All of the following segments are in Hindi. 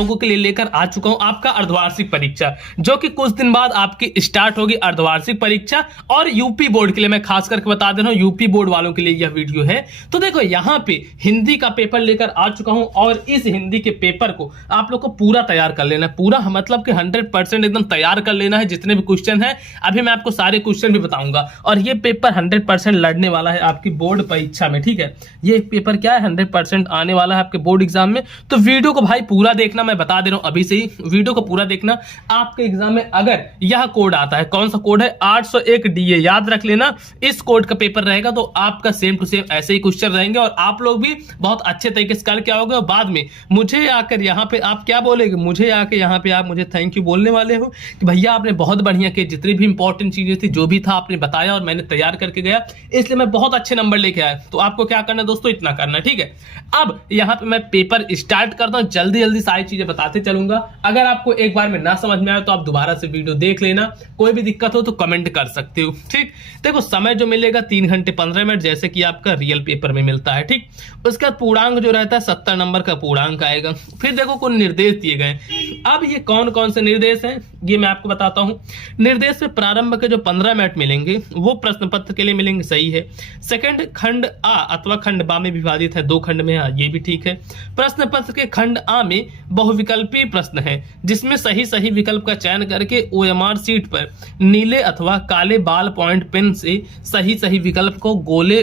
लोगों के लिए लेकर आ चुका हूं आपका अर्धवार्षिक परीक्षा, जो कि कुछ दिन बाद आपकी स्टार्ट होगी अर्धवार्षिक परीक्षा। और यूपी बोर्ड के लिए मैं खास करके बता दे रहा हूं, यूपी बोर्ड वालों के लिए यह वीडियो है। तो देखो यहाँ पे हिंदी का पेपर लेकर आ चुका हूं और इस हिंदी के पेपर को आप लोग को पूरा तैयार कर लेना है, पूरा मतलब कि 100% एकदम तैयार कर लेना है। जितने भी क्वेश्चन है अभी मैं आपको सारे क्वेश्चन भी बताऊंगा, और ये पेपर 100% लड़ने वाला है आपकी बोर्ड परीक्षा में, ठीक है। ये पेपर क्या है 100% आने वाला है आपके बोर्ड एग्जाम में। तो वीडियो को भाई पूरा देखना, मैं बता दे रहा हूं अभी से ही, वीडियो को पूरा देखना। आपके एग्जाम में अगर यह कोड आता है, कौन सा कोड है 801 DA, याद रख लेना। इस कोड का पेपर रहेगा तो आपका सेम टू सेम ऐसे ही क्वेश्चन रहेंगे और आप लोग भी बहुत अच्छे तरीके से करके आओगे। और बाद में मुझे आकर यहाँ पे आप क्या बोलेंगे, मुझे आके यहाँ पे आप मुझे थैंक यू बोलने वाले हो कि भैया आपने बहुत बढ़िया किया, जितनी भी इंपॉर्टेंट चीजें थी जो भी था आपने बताया और मैंने तैयार करके गया, इसलिए मैं बहुत अच्छे नंबर लेके आया। तो आपको क्या करना है दोस्तों, इतना करना है, ठीक है। अब यहाँ पे मैं पेपर स्टार्ट करता हूँ, जल्दी जल्दी सारी चीजें बताते चलूंगा। अगर आपको एक बार में ना समझ में आए तो आप दोबारा से वीडियो देख लेना, कोई भी दिक्कत हो तो कमेंट कर सकते हो, ठीक। देखो समय जो मिलेगा 3 घंटे 15 मिनट, जैसे कि आपका रियल पेपर में मिलता है, ठीक। उसके बाद पूर्णांक जो रहता है 70 नंबर का पूर्णांक आएगा। फिर देखो कुछ निर्देश दिए गए। अब ये कौन कौन से निर्देश हैं ये मैं आपको बताता हूं। निर्देश में प्रारंभ के जो 15 मिनट मिलेंगे वो प्रश्न पत्र के लिए मिलेंगे, सही है। सेकंड, खंड आ अथवा खंड बा में विभाजित है, 2 खंड में है, ये भी ठीक है। प्रश्न पत्र के खंड आ में बहुविकल्पीय प्रश्न है, जिसमें सही सही विकल्प का चयन करके OMR सीट पर नीले अथवा काले बाल पॉइंट पेन से सही सही विकल्प को गोले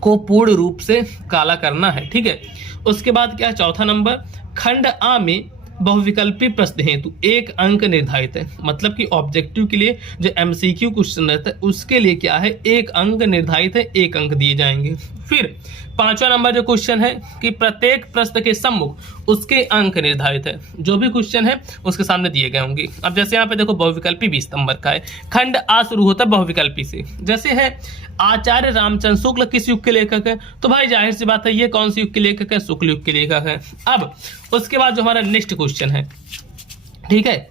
को पूर्ण रूप से काला करना है, ठीक है। उसके बाद क्या, चौथा नंबर, खंड आ में बहुविकल्पी प्रश्न हेतु 1 अंक निर्धारित है, मतलब कि ऑब्जेक्टिव के लिए जो MCQ क्वेश्चन रहता है उसके लिए क्या है 1 अंक निर्धारित है, 1 अंक दिए जाएंगे। फिर 5वां नंबर जो क्वेश्चन है कि प्रत्येक प्रश्न के सम्मुख उसके अंक निर्धारित है, जो भी क्वेश्चन है उसके सामने दिए गए होंगे। अब जैसे यहाँ पे देखो बहुविकल्पी 20 नंबर का है, खंड आ शुरू होता है बहुविकल्पी से, जैसे है आचार्य रामचंद्र शुक्ल किस युग के लेखक है, तो भाई जाहिर सी बात है ये कौन सी युग के लेखक है, शुक्ल युग के लेखक है। अब उसके बाद जो हमारा नेक्स्ट क्वेश्चन है, ठीक है,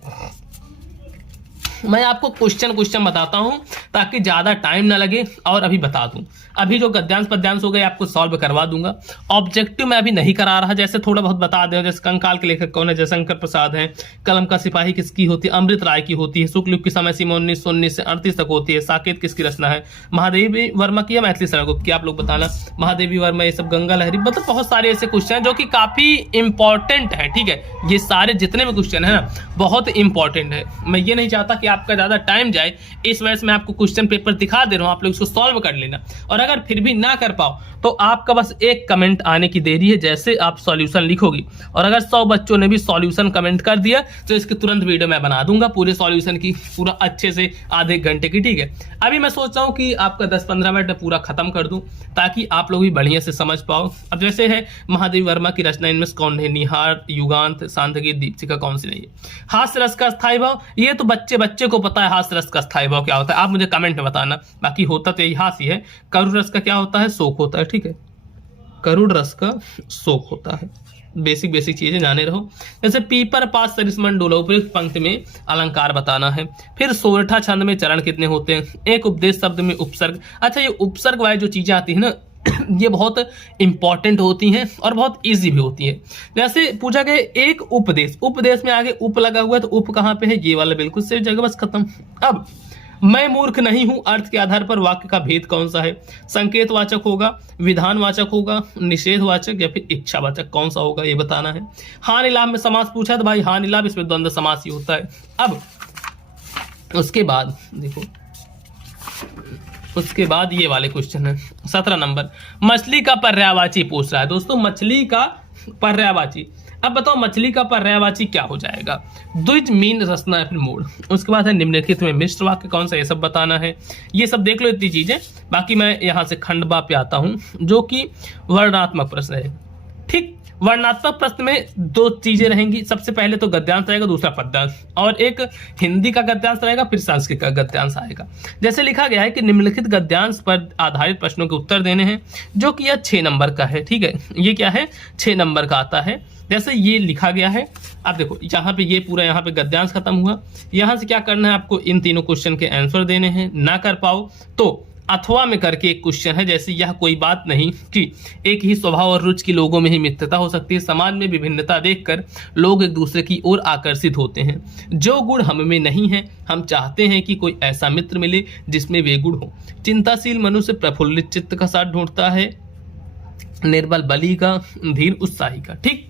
मैं आपको क्वेश्चन बताता हूं ताकि ज्यादा टाइम ना लगे और अभी बता दूं। अभी जो गद्यांश पद्यांश हो गए आपको सॉल्व करवा दूंगा। ऑब्जेक्टिव मैं अभी नहीं करा रहा, जैसे थोड़ा बहुत बता दें, जैसे कंकाल के लेखक कौन है, जयशंकर प्रसाद है। कलम का सिपाही किसकी होती है, अमृत राय की होती है। शुक्ल युग की समय सीमा 1919 से 38 तक होती है। साकेत किसकी रचना है, महादेवी वर्मा की या मैथिली शरण गुप्त की, आप लोग बताना। महादेवी वर्मा, ये सब गंगा लहरी, मतलब बहुत सारे ऐसे क्वेश्चन हैं जो कि काफी इंपॉर्टेंट है, ठीक है। ये सारे जितने भी क्वेश्चन है ना बहुत इंपॉर्टेंट है। मैं ये नहीं चाहता कि आपका ज्यादा टाइम जाए, इस वजह से मैं आपको क्वेश्चन पेपर दिखा दे रहा हूं, आप लोग इसको सॉल्व कर लेना। और अगर फिर भी ना कर पाओ तो आपका बस एक कमेंट आने की देरी है, जैसे आप सॉल्यूशन लिखोगी। और अगर 100 बच्चों ने भी सॉल्यूशन कमेंट कर दिया तो इसकी तुरंत वीडियो मैं बना दूंगा पूरे सॉल्यूशन की, पूरा अच्छे से आधे घंटे की, ठीक है। अभी मैं सोच रहा हूं कि आपका 10-15 मिनट में पूरा खत्म कर दूं ताकि आप लोग भी बढ़िया से समझ पाओ। अब जैसे है महादेवी वर्मा की रचना, इनमें कौन है, निहार, युगांत, शांतगीत, दीपशिखा कौन सी नहीं है। हास्य रस का स्थायी भाव, ये तो बच्चे को पता है हास्य रस का स्थायी भाव क्या होता है, आप मुझे कमेंट में बताना। बाकी होता तो यही हास्य है। करुण रस का क्या होता है, शोक होता है, ठीक है। करुण रस का शोक होता है। बेसिक चीजें जाने रहो। जैसे पीपर पास सरिसमन डोला, उपयुक्त पंक्ति में अलंकार बताना है। फिर सोरठा छंद में चरण कितने होते हैं, एक उपदेश शब्द में उपसर्ग। अच्छा, ये उपसर्ग वाली जो चीजें आती है ना ये बहुत इंपॉर्टेंट होती हैं और बहुत इजी भी होती है। जैसे पूछा गया एक उपदेश में आगे उप लगा हुआ है, तो उप कहां पे है, ये वाला बिल्कुल सही जगह, बस खत्म। अब मैं मूर्ख नहीं हूं अर्थ के आधार पर वाक्य का भेद कौन सा है, संकेतवाचक होगा, विधानवाचक होगा, निषेधवाचक या फिर इच्छावाचक, कौन सा होगा ये बताना है। हानि लाभ में समास पूछा तो भाई हानि लाभ, इसमें द्वंद्व समास ही होता है। अब उसके बाद देखो, उसके बाद ये वाले क्वेश्चन है 17 नंबर, मछली का पर्यायवाची पूछ रहा है दोस्तों, मछली का पर्यायवाची। अब बताओ मछली का पर्यायवाची क्या हो जाएगा, द्विज मीन रचना अपने मूड। उसके बाद है निम्नलिखित में मिश्र वाक्य कौन सा, ये सब बताना है। ये सब देख लो इतनी चीजें। बाकी मैं यहाँ से खंडबा पे आता हूँ जो कि वर्णात्मक प्रश्न है, ठीक। वर्णात्मक प्रश्न में 2 चीजें रहेंगी, सबसे पहले तो गद्यांश रहेगा, दूसरा पद्यांश, और एक हिंदी का गद्यांश रहेगा, फिर संस्कृत का गद्यांश आएगा। जैसे लिखा गया है कि निम्नलिखित गद्यांश पर आधारित प्रश्नों के उत्तर देने हैं, जो कि यह 6 नंबर का है, ठीक है। ये क्या है, 6 नंबर का आता है। जैसे ये लिखा गया है, अब देखो यहाँ पे ये पूरा यहाँ पे गद्यांश खत्म हुआ। यहाँ से क्या करना है आपको, इन तीनों क्वेश्चन के आंसर देने हैं। ना कर पाओ तो अथवा में करके एक क्वेश्चन है, जैसे यह कोई बात नहीं कि एक ही स्वभाव और रुचि के लोगों में ही मित्रता हो सकती है। समाज में विभिन्नता देखकर लोग एक दूसरे की ओर आकर्षित होते हैं। जो गुण हम में नहीं है, हम चाहते हैं कि कोई ऐसा मित्र मिले जिसमें वे गुण हो। चिंताशील मनुष्य प्रफुल्लित चित्त का साथ ढूंढता है, निर्बल बली का, धीर उत्साही का। ठीक,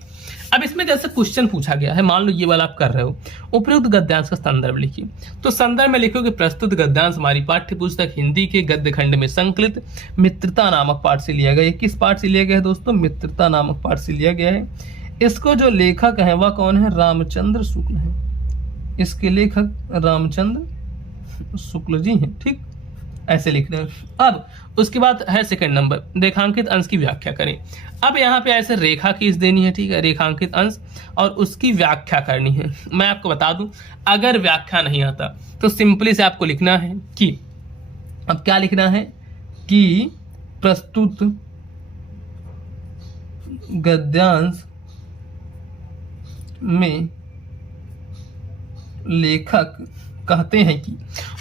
अब इसमें जैसे क्वेश्चन पूछा गया है, मान लो ये वाला आप कर रहे हो, उपयुक्त गद्यांश का संदर्भ लिखिए। तो संदर्भ में लिखो कि प्रस्तुत गद्यांश हमारी पाठ्य पुस्तक हिंदी के गद्य खंड में संकलित मित्रता नामक पाठ से लिया गया है। किस पाठ से लिया गया है दोस्तों? मित्रता नामक पाठ से लिया गया है। इसको जो लेखक है वह कौन है? रामचंद्र शुक्ल है। इसके लेखक रामचंद्र शुक्ल जी हैं। ठीक, ऐसे लिख रहे हैं। अब उसके बाद है सेकंड नंबर, रेखांकित अंश की व्याख्या करें। अब यहाँ पे ऐसे रेखा खींच देनी है, ठीक है, रेखांकित अंश, और उसकी व्याख्या करनी है। मैं आपको बता दूं, अगर व्याख्या नहीं आता तो सिंपली से आपको लिखना है कि, अब क्या लिखना है कि प्रस्तुत गद्यांश में लेखक कहते हैं कि,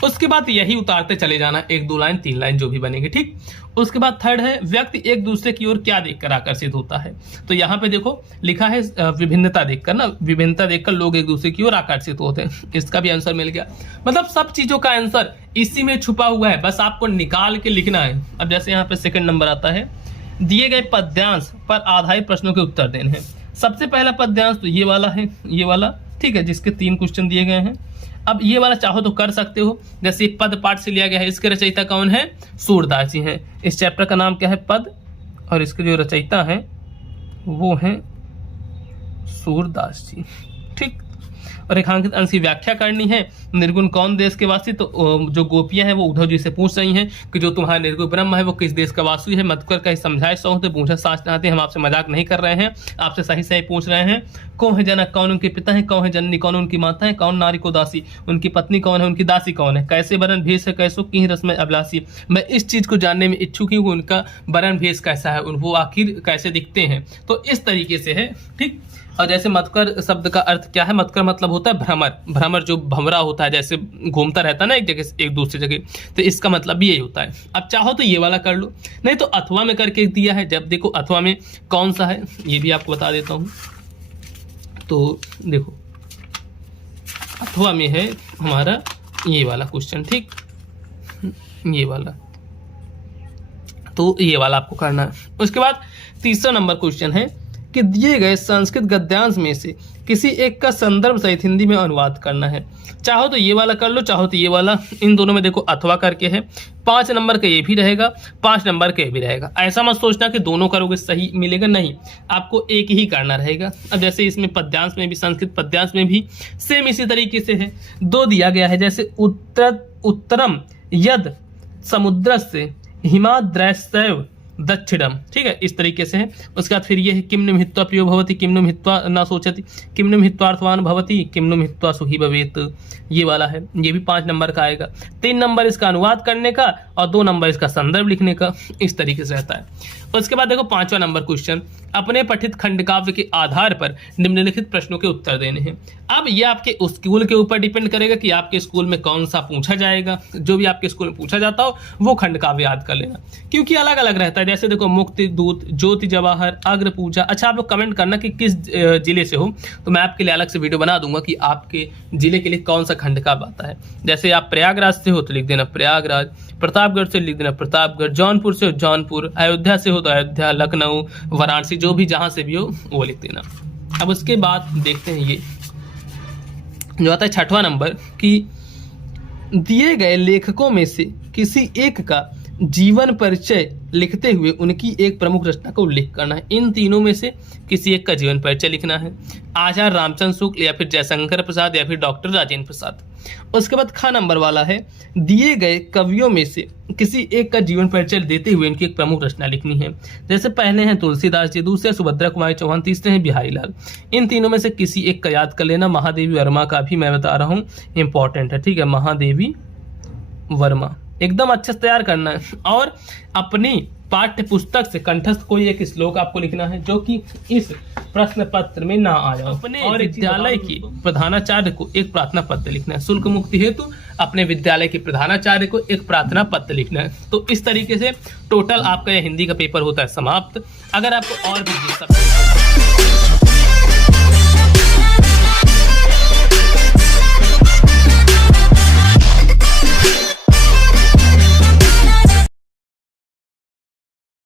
उसके बाद यही उतारते चले जाना, 1 2 लाइन 3 लाइन जो भी बनेगी। ठीक, उसके बाद थर्ड है व्यक्ति एक दूसरे की ओर क्या देखकर आकर्षित होता है। तो यहाँ पे देखो लिखा है विभिन्नता देखकर ना, विभिन्नता देखकर लोग एक दूसरे की ओर आकर्षित होते हैं। इसका भी आंसर मिल गया। मतलब सब चीजों का आंसर इसी में छुपा हुआ है, बस आपको निकाल के लिखना है। अब जैसे यहाँ पे सेकंड नंबर आता है, दिए गए पद्यांश पर आधारित प्रश्नों के उत्तर देने हैं। सबसे पहला पद्यांश तो ये वाला है, ये वाला, ठीक है, जिसके 3 क्वेश्चन दिए गए हैं। अब ये वाला चाहो तो कर सकते हो, जैसे पद पाठ से लिया गया है। इसके रचयिता कौन है? सूरदास जी हैं। इस चैप्टर का नाम क्या है? पद, और इसके जो रचयिता हैं वो हैं सूरदास जी। ठीक, और रेखांकित अंश की व्याख्या करनी है। निर्गुण कौन देश के वासी? तो जो गोपियां हैं वो उद्धव जी से पूछ रही हैं कि जो तुम्हारा निर्गुण ब्रह्म है वो किस देश का वासी है। मधुकर कहीं समझाए सौ तो पूछा साच चाहते, हम आपसे मजाक नहीं कर रहे हैं, आपसे सही सही पूछ रहे हैं। कौन है जनक? कौन उनके पिता है? कौन है जननी? कौन उनकी माता है? कौन नारी को दासी? उनकी पत्नी कौन है? उनकी दासी कौन है? कैसे वरण भेष है? कैसो की रस्म अभिलाषी? मैं इस चीज को जानने में इच्छुक हूँ, उनका वरण भेष कैसा है, वो आखिर कैसे दिखते हैं। तो इस तरीके से है। ठीक, और जैसे मधुकर शब्द का अर्थ क्या है? मधुकर मतलब होता है भ्रमर, भ्रमर जो भंवरा होता है, जैसे घूमता रहता है ना एक जगह से एक दूसरी जगह, तो इसका मतलब भी यही होता है। अब चाहो तो ये वाला कर लो, नहीं तो अथवा में करके दिया है। जब देखो अथवा में कौन सा है ये भी आपको बता देता हूँ। तो देखो अथवा में है हमारा ये वाला क्वेश्चन। ठीक, ये वाला, तो ये वाला आपको करना है। उसके बाद तीसरा नंबर क्वेश्चन है कि दिए गए संस्कृत गद्यांश में से किसी एक का संदर्भ सहित हिंदी में अनुवाद करना है। चाहो तो ये वाला कर लो, चाहो तो ये वाला। इन दोनों में देखो अथवा करके है। 5 नंबर का ये भी रहेगा, 5 नंबर का ये भी रहेगा। ऐसा मत सोचना कि दोनों करोगे सही मिलेगा, नहीं, आपको एक ही करना रहेगा। अब जैसे इसमें पद्यांश में भी, संस्कृत पद्यांश में भी सेम इसी तरीके से है। 2 दिया गया है, जैसे उत्तरम यद समुद्रस्य हिमाद्रैस्यैव दक्षिणम। ठीक है, इस तरीके से है। उसके बाद फिर ये है किम्नु हित्वा प्रियो भवति, किम्नु हित्वा न सोचति, किम्नु हित्वार्थवान भवति, किम्नु हित्वा सुखी भवेत। ये वाला है, ये भी 5 नंबर का आएगा। 3 नंबर इसका अनुवाद करने का और 2 नंबर इसका संदर्भ लिखने का। इस तरीके से रहता है। उसके बाद देखो 5वां नंबर क्वेश्चन, अपने पठित खंडकाव्य के आधार पर निम्नलिखित प्रश्नों के उत्तर देने हैं। अब ये आपके स्कूल के ऊपर डिपेंड करेगा कि आपके स्कूल में कौन सा पूछा जाएगा। जो भी आपके स्कूल में पूछा जाता हो वो खंडकाव्य याद कर लेना, क्योंकि अलग अलग रहता है। जैसे देखो मुक्ति दूत, ज्योति जवाहर, अग्र पूजा। अच्छा, आप लोग कमेंट करना कि किस जिले से हो, तो मैं आपके लिए अलग से वीडियो बना दूंगा कि आपके जिले के लिए कौन सा खंडकाव्य आता है। जैसे आप प्रयागराज से हो तो लिख देना प्रयागराज, प्रतापगढ़ से लिख देना प्रतापगढ़, जौनपुर से हो जौनपुर, अयोध्या से हो तो अयोध्या, लखनऊ, वाराणसी, जो भी जहां से भी हो वो लिख देना। अब उसके बाद देखते हैं ये जो आता है 6वां नंबर कि दिए गए लेखकों में से किसी एक का जीवन परिचय लिखते हुए उनकी एक प्रमुख रचना का उल्लेख करना है। इन तीनों में से किसी एक का जीवन परिचय लिखना है। आचार्य रामचंद्र शुक्ल या फिर जयशंकर प्रसाद या फिर डॉक्टर राजेंद्र प्रसाद। उसके बाद ख नंबर वाला है दिए गए कवियों में से किसी एक का जीवन परिचय देते हुए इनकी एक प्रमुख रचना लिखनी है। जैसे पहले हैं तुलसीदास जी, दूसरे सुभद्रा कुमारी चौहान, तीसरे हैं बिहारी लाल। इन तीनों में से किसी एक का याद कर लेना। महादेवी वर्मा का भी मैं बता रहा हूँ, इंपॉर्टेंट है। ठीक है, महादेवी वर्मा एकदम अच्छे से तैयार करना है। और अपनी पाठ्य पुस्तक से कंठस्थ कोई एक श्लोक आपको लिखना है जो कि इस प्रश्न पत्र में ना आ जाए। अपने और विद्यालय की प्रधानाचार्य को एक प्रार्थना पत्र लिखना है। शुल्क मुक्ति हेतु अपने विद्यालय के प्रधानाचार्य को एक प्रार्थना पत्र लिखना है। तो इस तरीके से टोटल आपका यह हिंदी का पेपर होता है समाप्त। अगर आपको और भी ये सब